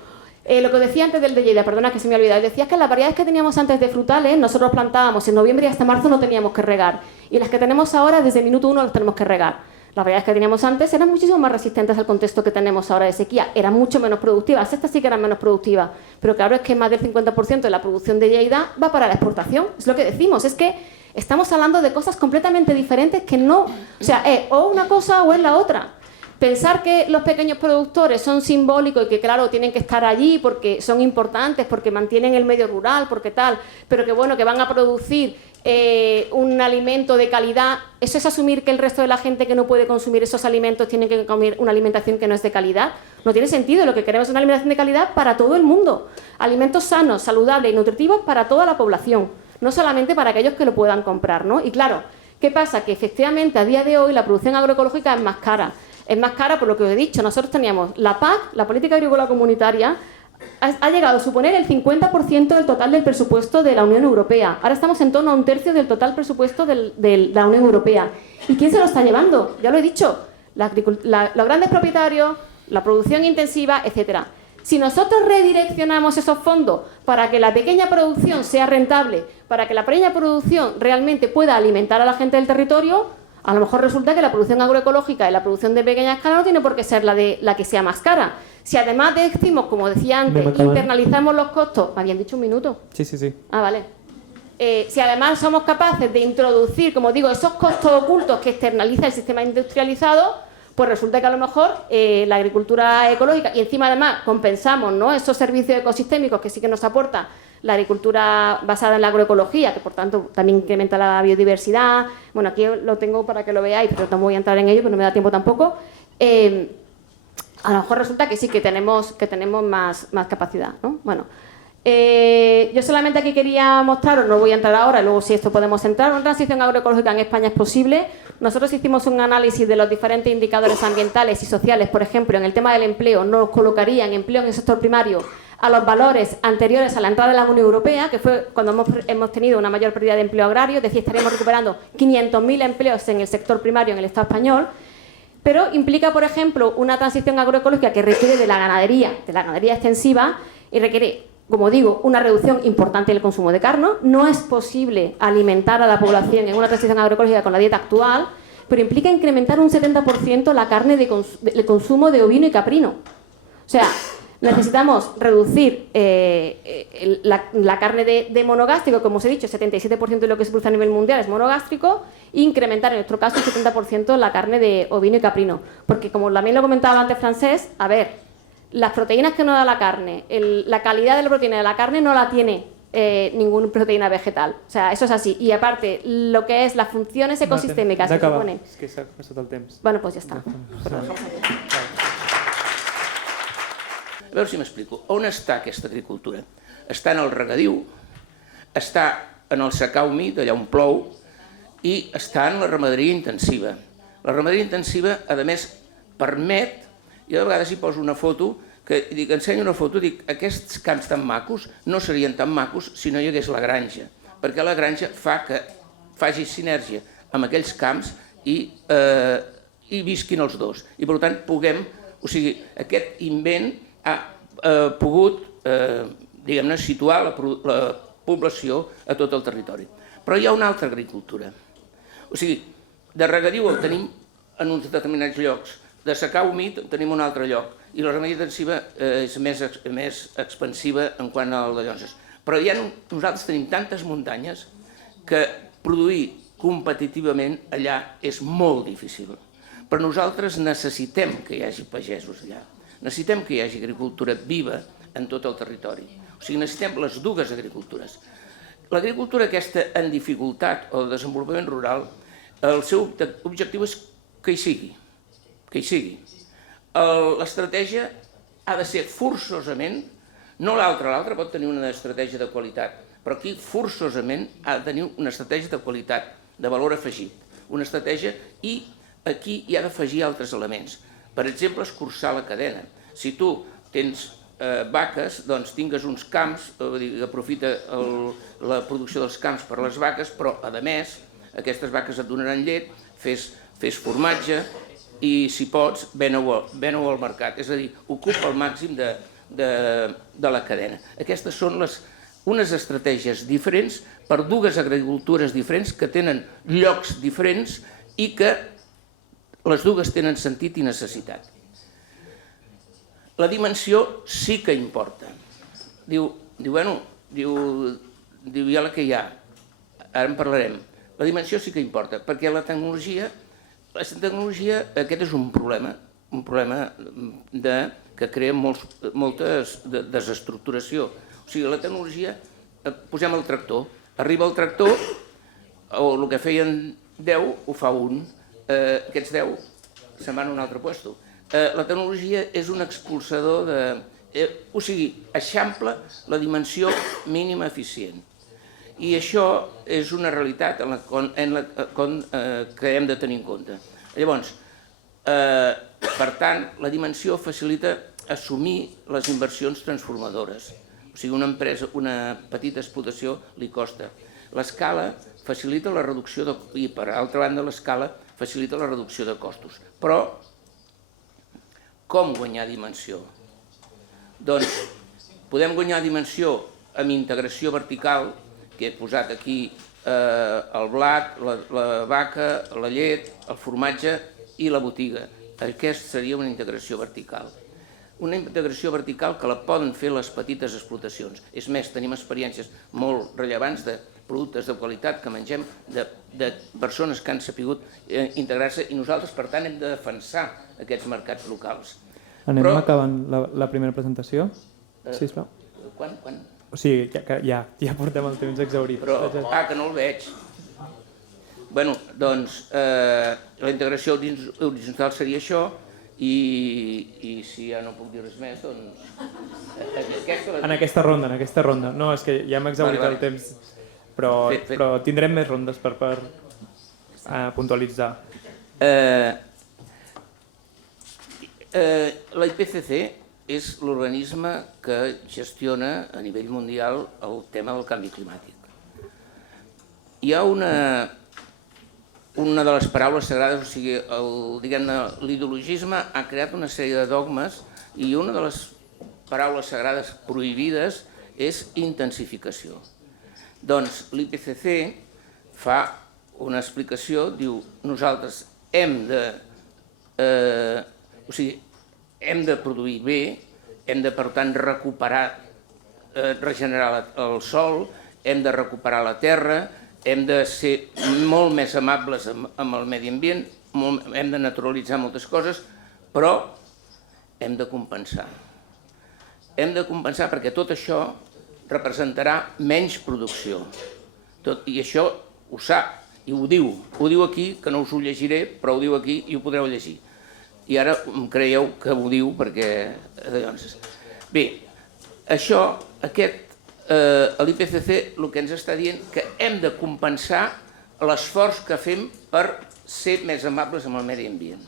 Lo que decía antes del de Lleida, perdona que se me ha olvidado, decía que las variedades que teníamos antes de frutales, nosotros plantábamos en noviembre y hasta marzo no teníamos que regar. Y las que tenemos ahora, desde el minuto 1 las tenemos que regar. Las variedades que teníamos antes eran muchísimo más resistentes al contexto que tenemos ahora de sequía, eran mucho menos productivas, estas sí que eran menos productivas, pero claro, es que más del 50% de la producción de Lleida va para la exportación, es lo que decimos, es que estamos hablando de cosas completamente diferentes que no, o sea, es o una cosa o es la otra. Pensar que los pequeños productores son simbólicos y que, claro, tienen que estar allí porque son importantes, porque mantienen el medio rural, porque tal, pero que, bueno, que van a producir un alimento de calidad, eso es asumir que el resto de la gente que no puede consumir esos alimentos tiene que comer una alimentación que no es de calidad. No tiene sentido, lo que queremos es una alimentación de calidad para todo el mundo. Alimentos sanos, saludables y nutritivos para toda la población, no solamente para aquellos que lo puedan comprar, ¿no? Y claro, ¿qué pasa? Que efectivamente a día de hoy la producción agroecológica es más cara. Es más cara por lo que os he dicho. Nosotros teníamos la PAC, la Política Agrícola Comunitaria, ha llegado a suponer el 50% del total del presupuesto de la Unión Europea. Ahora estamos en torno a un tercio del total presupuesto de la Unión Europea. ¿Y quién se lo está llevando? Ya lo he dicho, los grandes propietarios, la producción intensiva, etcétera. Si nosotros redireccionamos esos fondos para que la pequeña producción sea rentable, para que la pequeña producción realmente pueda alimentar a la gente del territorio, a lo mejor resulta que la producción agroecológica y la producción de pequeña escala no tiene por qué ser la que sea más cara. Si además decimos, como decía antes, internalizamos los costos... ¿Me habían dicho un minuto? Sí. Ah, vale. Si además somos capaces de introducir, como digo, esos costos ocultos que externaliza el sistema industrializado, pues resulta que a lo mejor la agricultura ecológica, y encima además compensamos, ¿no?, esos servicios ecosistémicos que sí que nos aporta la agricultura basada en la agroecología, que por tanto también incrementa la biodiversidad. Bueno, aquí lo tengo para que lo veáis, pero no voy a entrar en ello, porque no me da tiempo tampoco. A lo mejor resulta que sí, que tenemos más capacidad, ¿no? Bueno, yo solamente aquí quería mostraros, no voy a entrar ahora, luego si esto podemos entrar, una transición agroecológica en España es posible. Nosotros hicimos un análisis de los diferentes indicadores ambientales y sociales, por ejemplo, en el tema del empleo, nos colocarían empleo en el sector primario a los valores anteriores a la entrada de la Unión Europea, que fue cuando hemos tenido una mayor pérdida de empleo agrario, es decir, estaríamos recuperando 500.000 empleos en el sector primario en el Estado español, pero implica, por ejemplo, una transición agroecológica que requiere de la ganadería extensiva y requiere, como digo, una reducción importante del consumo de carne. No es posible alimentar a la población en una transición agroecológica con la dieta actual, pero implica incrementar un 70% la carne del consumo de ovino y caprino. O sea, necesitamos reducir la carne de monogástrico, como os he dicho, el 77% de lo que se produce a nivel mundial es monogástrico, e incrementar en nuestro caso el 70% la carne de ovino y caprino. Porque, como también lo comentaba antes Francés, a ver, las proteínas que nos da la carne, la calidad de la proteína de la carne no la tiene ninguna proteína vegetal. O sea, eso es así. Y aparte, lo que es las funciones ecosistémicas que supone... És que s'ha passat el temps. Bueno, pues ja està. A veure si m'explico. On està aquesta agricultura? Està en el regadiu, està en el secà humit, allà on plou, i està en la ramaderia intensiva. La ramaderia intensiva, a més, permet, jo de vegades hi poso una foto, que dic, ensenyo una foto, dic, aquests camps tan macos no serien tan macos si no hi hagués la granja, perquè la granja fa que faci sinergia amb aquells camps i visquin els dos. I per tant puguem, o sigui, aquest invent ha pogut diguem-ne, situar la població a tot el territori. Però hi ha una altra agricultura. O sigui, de regadiu el tenim en uns determinats llocs, de secà humit en tenim un altre lloc, i la ramaderia intensiva és més expansiva en quant a les lloses. Però nosaltres tenim tantes muntanyes que produir competitivament allà és molt difícil. Però nosaltres necessitem que hi hagi pagesos allà, necessitem que hi hagi agricultura viva en tot el territori. O sigui, necessitem les dues agricultures. L'agricultura aquesta en dificultat o de desenvolupament rural, el seu objectiu és que hi sigui, que hi sigui. L'estratègia ha de ser forçosament, no l'altra pot tenir una estratègia de qualitat, però aquí forçosament ha de tenir una estratègia de qualitat, de valor afegit, una estratègia, i aquí hi ha d'afegir altres elements. Per exemple, escurçar la cadena. Si tu tens vaques, doncs tingues uns camps, aprofita la producció dels camps per les vaques, però a més aquestes vaques et donaran llet, fes formatge i si pots, ven-ho al mercat. És a dir, ocupa el màxim de la cadena. Aquestes són unes estratègies diferents per dues agricultures diferents que tenen llocs diferents i que les dues tenen sentit i necessitat. La dimensió sí que importa. Diu, ja la que hi ha, ara en parlarem. La dimensió sí que importa, perquè la tecnologia, aquest és un problema que crea molta desestructuració. O sigui, la tecnologia, posem el tractor, arriba el tractor, o el que feien 10 ho fa un, aquests 10 se'n van a un altre lloc. La tecnologia és un expulsador o sigui, eixampla la dimensió mínima eficient. I això és una realitat que hem de tenir en compte. Llavors, per tant, la dimensió facilita assumir les inversions transformadores. O sigui, una empresa, una petita explotació li costa. L'escala facilita la reducció i, per altra banda, l'escala facilita la reducció de costos. Però, com guanyar dimensió? Doncs podem guanyar dimensió amb integració vertical, que he posat aquí el blat, la vaca, la llet, el formatge i la botiga. Aquesta seria una integració vertical. Una integració vertical que la poden fer les petites explotacions. És més, tenim experiències molt rellevants de productes de qualitat que mengem de persones que han sapigut integrar-se i nosaltres, per tant, hem de defensar aquests mercats locals. Anem acabant la primera presentació, sisplau. Quan? O sigui, ja portem el temps exhaurit. Que no el veig. Bé, doncs, la integració horitzontal seria això, i si ja no puc dir res més, doncs... En aquesta ronda. No, és que ja hem exhaurit el temps, però tindrem més rondes per puntualitzar. La IPCC és l'organisme que gestiona a nivell mundial el tema del canvi climàtic. Hi ha una de les paraules sagrades, o sigui, l'ideologisme ha creat una sèrie de dogmes i una de les paraules sagrades prohibides és intensificació. Doncs l'IPCC fa una explicació, diu, nosaltres hem de produir bé, hem de, per tant, regenerar el sòl, hem de recuperar la terra, hem de ser molt més amables amb el medi ambient, hem de naturalitzar moltes coses, però hem de compensar. Hem de compensar perquè tot això representarà menys producció. I això ho sap i ho diu aquí, que no us ho llegiré, però ho diu aquí i ho podreu llegir. I ara em creieu que ho diu perquè... Bé, això, l'IPCC el que ens està dient que hem de compensar l'esforç que fem per ser més amables amb el medi ambient.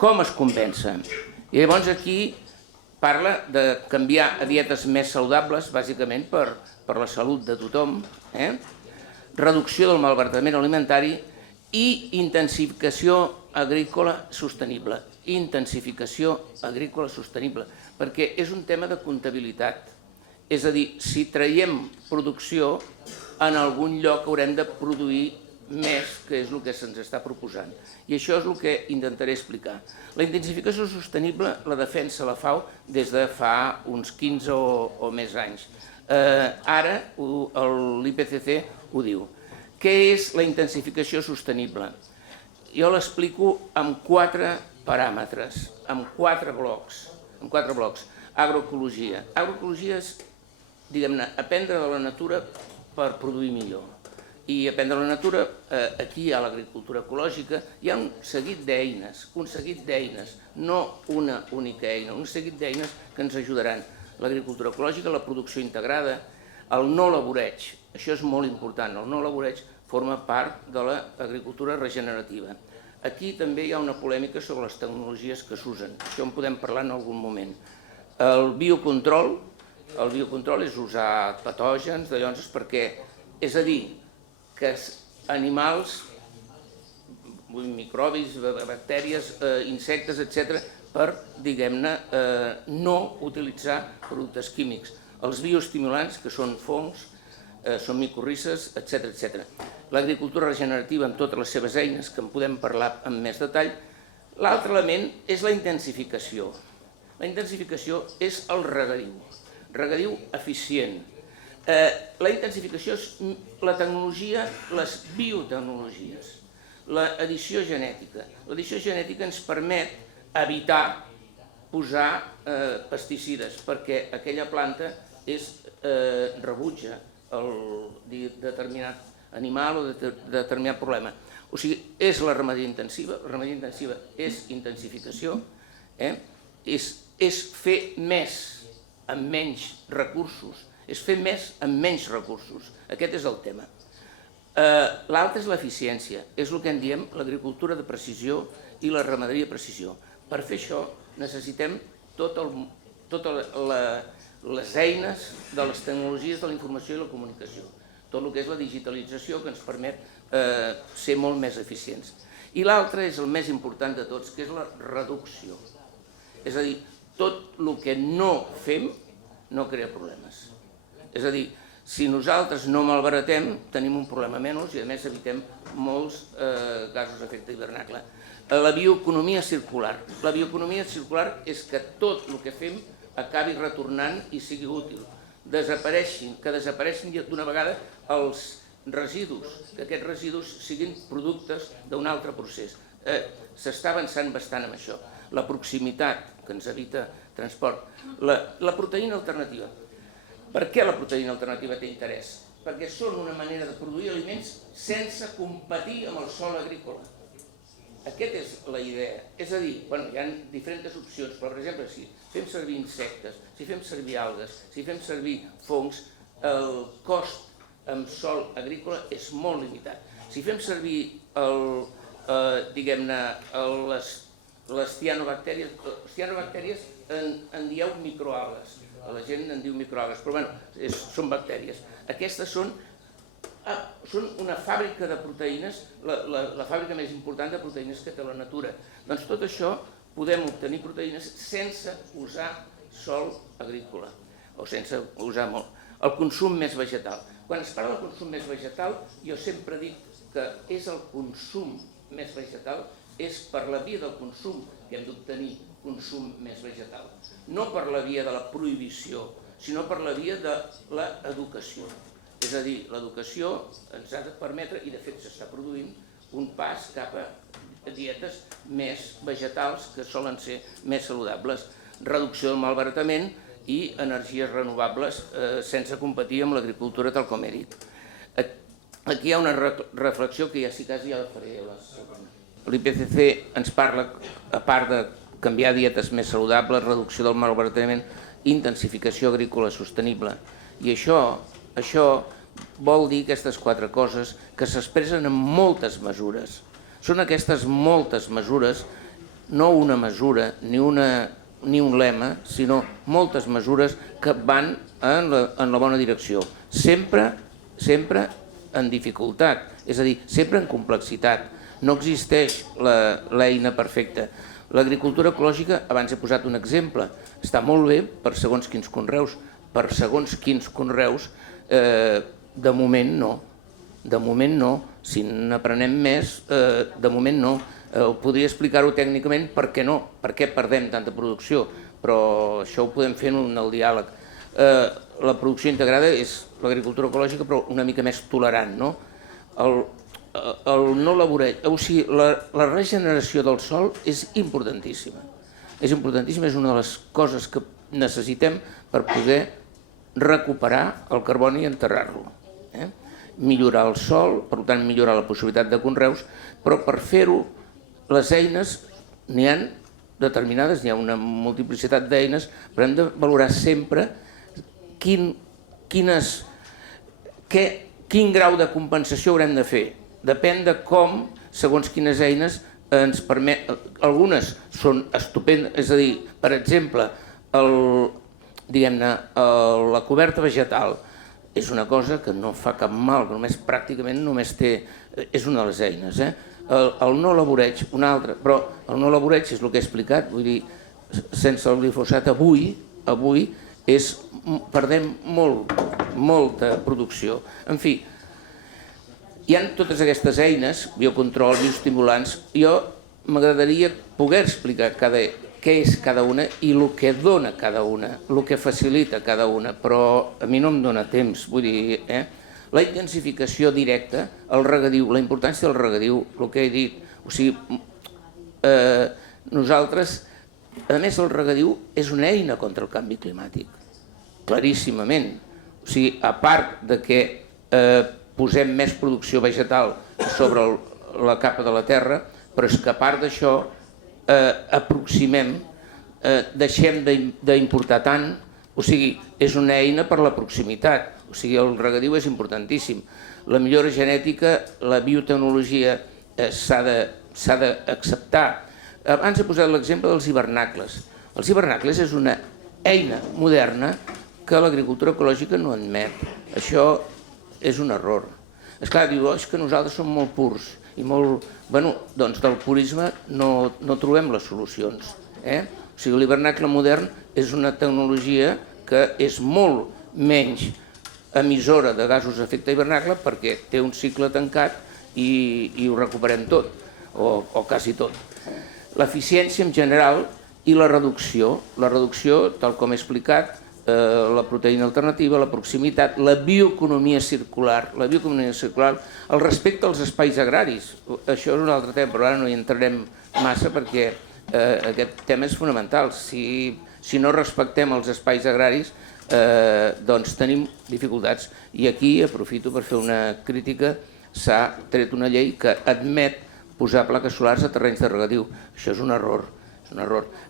Com es compensa? I llavors aquí parla de canviar a dietes més saludables, bàsicament per la salut de tothom, reducció del malbaratament alimentari i intensificació agrícola sostenible. intensificació agrícola sostenible, perquè és un tema de comptabilitat. És a dir, si traiem producció, en algun lloc haurem de produir més, que és el que se'ns està proposant. I això és el que intentaré explicar. La intensificació sostenible la defensa la FAO des de fa uns 15 o més anys. Ara l'IPCC ho diu. Què és la intensificació sostenible? Jo l'explico amb 4 paràmetres, amb 4 blocs. Agroecologia. Agroecologia és, diguem-ne, aprendre de la natura per produir millor. I aprendre la natura, aquí hi ha l'agricultura ecològica, hi ha un seguit d'eines, no una única eina, un seguit d'eines que ens ajudaran. L'agricultura ecològica, la producció integrada, el no laboreig, això és molt important, el no laboreig forma part de l'agricultura regenerativa. Aquí també hi ha una polèmica sobre les tecnologies que s'usen, això en podem parlar en algun moment. El biocontrol és usar patògens, dallonses, perquè, és a dir, que animals, microbis, bactèries, insectes, etc., per, diguem-ne, no utilitzar productes químics. Els bioestimulants, que són fongs, són micorrizes, etc. L'agricultura regenerativa amb totes les seves eines, que en podem parlar amb més detall. L'altre element és la intensificació. La intensificació és el regadiu eficient. La intensificació és la tecnologia, les biotecnologies, l'addició genètica. L'addició genètica ens permet evitar posar pesticides perquè aquella planta rebutja determinat animal o determinat problema. O sigui, és la ramaderia intensiva és intensificació, és fer més amb menys recursos, aquest és el tema. L'altre és l'eficiència, és el que en diem l'agricultura de precisió i la ramaderia de precisió. Per fer això necessitem totes les eines de les tecnologies de la informació i la comunicació, tot el que és la digitalització que ens permet ser molt més eficients. I l'altre és el més important de tots, que és la reducció. És a dir, tot el que no fem no crea problemes. És a dir, si nosaltres no malbaratem, tenim un problema menys i a més evitem molts gasos d'efecte hivernacle. La bioeconomia circular. La bioeconomia circular és que tot el que fem acabi retornant i sigui útil. Que desapareixin d'una vegada els residus, que aquests residus siguin productes d'un altre procés. S'està avançant bastant amb això. La proximitat, que ens evita transport. La proteïna alternativa. Per què la proteïna alternativa té interès? Perquè són una manera de produir aliments sense competir amb el sòl agrícola. Aquesta és la idea. És a dir, hi ha diferents opcions, però per exemple, si fem servir insectes, si fem servir algues, si fem servir fongs, el cost amb sòl agrícola és molt limitat. Si fem servir les cianobactèries, en dieu microalgues. La gent en diu microalgues, però són bactèries. Aquestes són una fàbrica de proteïnes, la fàbrica més important de proteïnes que té la natura. Doncs tot això podem obtenir proteïnes sense usar sòl agrícola, o sense usar molt. El consum més vegetal. Quan es parla del consum més vegetal, jo sempre dic que és el consum més vegetal, és per la via del consum que hem d'obtenir consum més vegetal. No per la via de la prohibició, sinó per la via de l'educació. És a dir, l'educació ens ha de permetre, i de fet s'està produint, un pas cap a dietes més vegetals que solen ser més saludables. Reducció del malbaratament i energies renovables sense competir amb l'agricultura tal com he dit. Aquí hi ha una reflexió que ja si cas ja la faré a la segona. L'IPCC ens parla, a part de canviar dietes més saludables, reducció del malbaratament, intensificació agrícola sostenible. I això vol dir aquestes 4 coses que s'expressen en moltes mesures. Són aquestes moltes mesures, no una mesura ni un lema, sinó moltes mesures que van en la bona direcció. Sempre en dificultat, és a dir, sempre en complexitat. No existeix l'eina perfecta. L'agricultura ecològica, abans he posat un exemple, està molt bé per segons quins conreus. Per segons quins conreus, de moment no. De moment no. Si n'aprenem més, de moment no. Podria explicar-ho tècnicament per què no, per què perdem tanta producció, però això ho podem fer en el diàleg. La producció integrada és l'agricultura ecològica, però una mica més tolerant, no? El no laboreig, o sigui, la regeneració del sòl és importantíssima. És importantíssima, és una de les coses que necessitem per poder recuperar el carboni i enterrar-lo. Millorar el sòl, per tant millorar la possibilitat de conreus, però per fer-ho les eines n'hi ha determinades, n'hi ha una multiplicitat d'eines, però hem de valorar sempre quin grau de compensació haurem de fer. Depèn de com, segons quines eines, ens permet... Algunes són estupendes, és a dir, per exemple, la coberta vegetal és una cosa que no fa cap mal, que pràcticament només té... És una de les eines, El no laboreig, una altra, però el no laboreig és el que he explicat, vull dir, sense el glifosat avui perdem molta producció. En fi, hi ha totes aquestes eines, biocontrol, bioestimulants, jo m'agradaria poder explicar què és cada una i el que dona cada una, el que facilita cada una, però a mi no em dona temps, vull dir, la intensificació directa, el regadiu, la importància del regadiu, el que he dit, o sigui, nosaltres, a més el regadiu és una eina contra el canvi climàtic, claríssimament, o sigui, a part de que posem més producció vegetal sobre la capa de la terra, però és que a part d'això aproximem, deixem d'importar tant, o sigui, és una eina per la proximitat, o sigui, el regadiu és importantíssim. La millora genètica, la biotecnologia s'ha d'acceptar. Abans he posat l'exemple dels hivernacles. Els hivernacles és una eina moderna que l'agricultura ecològica no admet. Això és un error. Esclar, diu, és que nosaltres som molt purs i molt... Bé, doncs del purisme no trobem les solucions. O sigui, l'hivernacle modern és una tecnologia que és molt menys emissora de gasos d'efecte hivernacle perquè té un cicle tancat i ho recuperem tot, o quasi tot. L'eficiència en general i la reducció, tal com he explicat, la proteïna alternativa, la proximitat, la bioeconomia circular, el respecte als espais agraris. Això és un altre tema, però ara no hi entrarem massa perquè aquest tema és fonamental. Si no respectem els espais agraris, doncs tenim dificultats. I aquí aprofito per fer una crítica. S'ha tret una llei que admet posar plaques solars a terrenys de regadiu. Això és un error.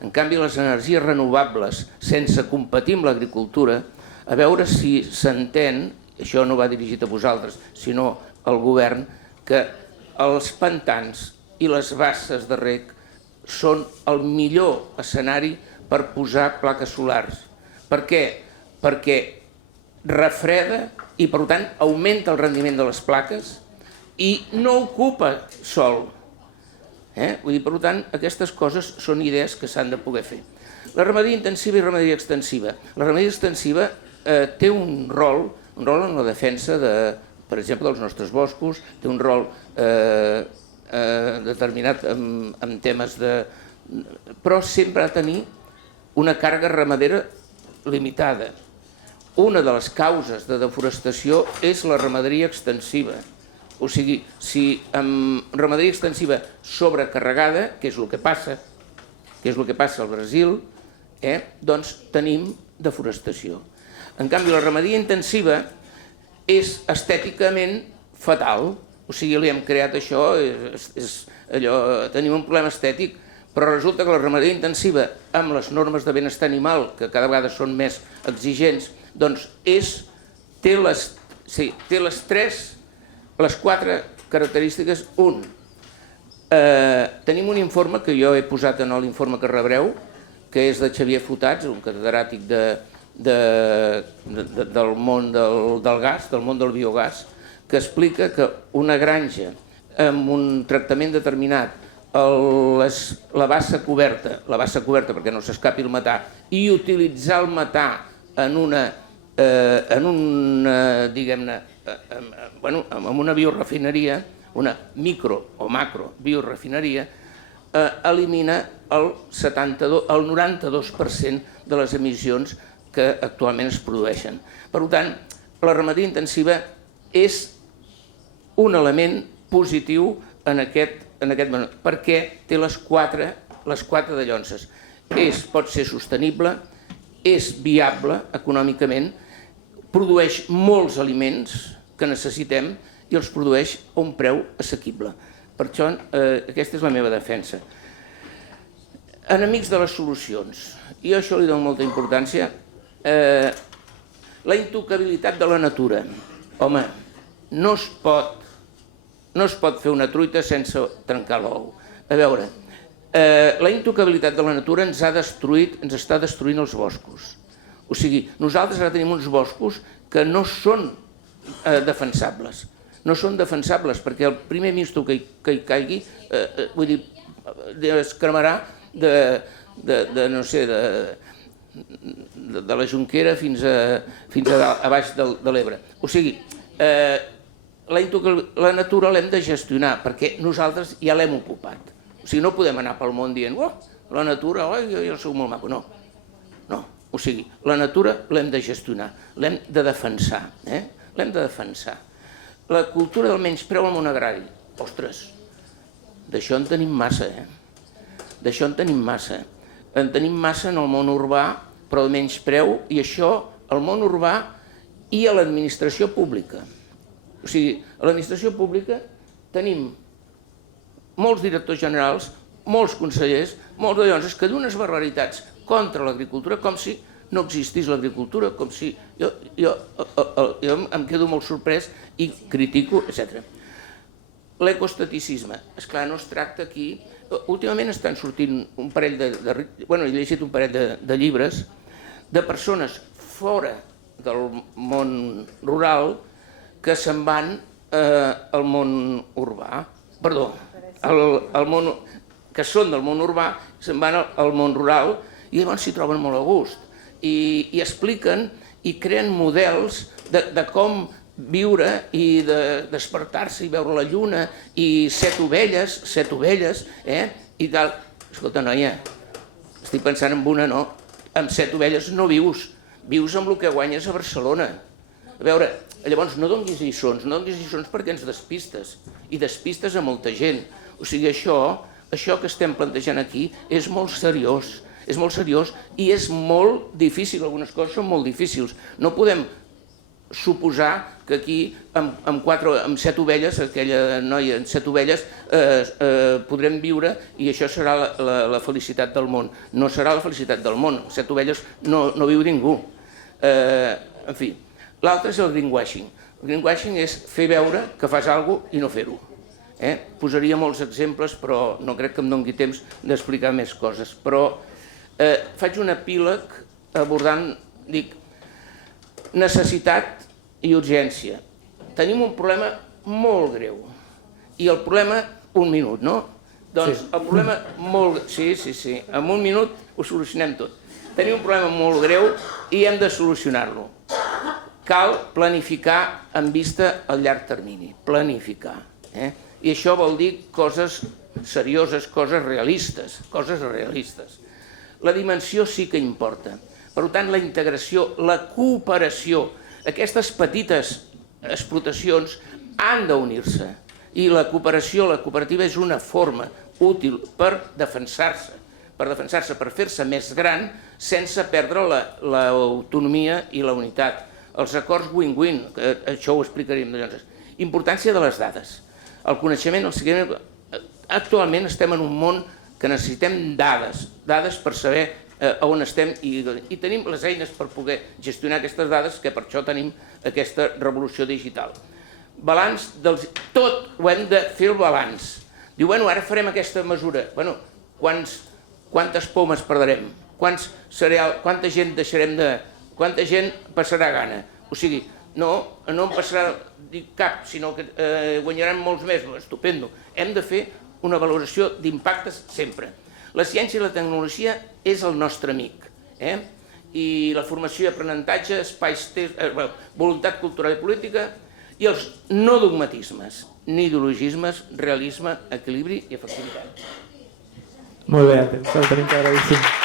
En canvi, les energies renovables, sense competir amb l'agricultura, a veure si s'entén, això no va dirigit a vosaltres, sinó al govern, que els pantans i les basses de reg són el millor escenari per posar plaques solars. Per què? Perquè refreda i, per tant, augmenta el rendiment de les plaques i no ocupa sòl. Vull dir, per tant, aquestes coses són idees que s'han de poder fer. La ramaderia intensiva i ramaderia extensiva. La ramaderia extensiva té un rol en la defensa, per exemple, dels nostres boscos, té un rol determinat en temes de... però sempre ha de tenir una càrrega ramadera limitada. Una de les causes de deforestació és la ramaderia extensiva. O sigui, si amb ramaderia extensiva sobrecarregada, que és el que passa al Brasil, doncs tenim deforestació. En canvi, la ramaderia intensiva és estèticament fatal. O sigui, li hem creat això, tenim un problema estètic, però resulta que la ramaderia intensiva, amb les normes de benestar animal, que cada vegada són més exigents, doncs té les quatre característiques. Tenim un informe que jo he posat en l'informe que rebreu, que és de Xavier Fotats, un catedràtic del món del gas, del món del biogàs, que explica que una granja amb un tractament determinat la bassa coberta perquè no s'escapi el metà, i utilitzar el metà en una biorefineria, una micro o macro biorefineria, elimina el 92% de les emissions que actualment es produeixen. Per tant, la ramaderia intensiva és un element positiu en aquest moment, perquè té les quatre de llonces. Pot ser sostenible, és viable econòmicament, produeix molts aliments que necessitem i els produeix a un preu assequible. Per això, aquesta és la meva defensa. Enemics de les solucions. Jo a això li dono molta importància. La intocabilitat de la natura. Home, no es pot fer una truita sense trencar l'ou. A veure, la intocabilitat de la natura ens està destruint els boscos. O sigui, nosaltres ara tenim uns boscos que no són defensables. No són defensables perquè el primer misto que hi caigui, vull dir, es cremarà de la Jonquera fins a baix de l'Ebre. O sigui, la natura l'hem de gestionar perquè nosaltres ja l'hem ocupat. O sigui, no podem anar pel món dient la natura, jo sou molt maco. No, o sigui, la natura l'hem de gestionar, l'hem de defensar. L'hem de defensar. La cultura del menyspreu al món agrari. Ostres, d'això en tenim massa, d'això en tenim massa. En tenim massa en el món urbà, però el menyspreu, i això al món urbà i a l'administració pública. O sigui, a l'administració pública tenim molts directors generals, molts consellers, molts de llonses que diuen unes barbaritats contra l'agricultura com si no existís l'agricultura, com si... Jo em quedo molt sorprès i critico, etc. L'ecostaticisme. Esclar, no es tracta aquí... Últimament estan sortint un parell he llegit un parell de llibres de persones fora del món rural que se'n van al món urbà. Perdó, que són del món urbà, se'n van al món rural i llavors s'hi troben molt a gust. I expliquen i creen models de com viure i de despertar-se i veure la lluna i set ovelles, i tal. Escolta, noia, estic pensant en una, no? Amb 7 ovelles no vius amb el que guanyes a Barcelona. A veure, llavors no donguis lliçons perquè ens despistes, i despistes a molta gent. O sigui, això que estem plantejant aquí és molt seriós, i és molt difícil, algunes coses són molt difícils. No podem suposar que aquí amb 7 ovelles, aquella noia amb 7 ovelles, podrem viure i això serà la felicitat del món. No serà la felicitat del món, amb 7 ovelles no viu ningú. En fi, l'altre és el greenwashing. El greenwashing és fer veure que fas alguna cosa i no fer-ho. Posaria molts exemples, però no crec que em doni temps d'explicar més coses. Però faig un epíleg abordant, dic, necessitat i urgència. Tenim un problema molt greu. I el problema, un minut, no? Doncs el problema molt... Sí, en un minut ho solucionem tot. Tenim un problema molt greu i hem de solucionar-lo. Cal planificar en vista al llarg termini. Planificar. I això vol dir coses serioses, coses realistes. La dimensió sí que importa. Per tant, la integració, la cooperació, aquestes petites explotacions han d'unir-se. I la cooperació, la cooperativa és una forma útil per defensar-se, per fer-se més gran sense perdre l'autonomia i la unitat. Els acords win-win, això ho explicaríem llavors. Importància de les dades. El coneixement, el seguiment... Actualment estem en un món que necessitem dades per saber on estem i tenim les eines per poder gestionar aquestes dades, que per això tenim aquesta revolució digital. Balanç dels... Tot ho hem de fer el balanç. Diu, ara farem aquesta mesura. Quantes pomes perdrem? Quanta gent deixarem de... Quanta gent passarà gana? O sigui, no en passarà cap, sinó que guanyaran molts més. Estupendo. Hem de fer una valoració d'impactes sempre. La ciència i la tecnologia és el nostre amic. I la formació i aprenentatge, espais, voluntat cultural i política, i els no dogmatismes, ni ideologismes, realisme, equilibri i efectivitat. Molt bé, el tenim claríssim.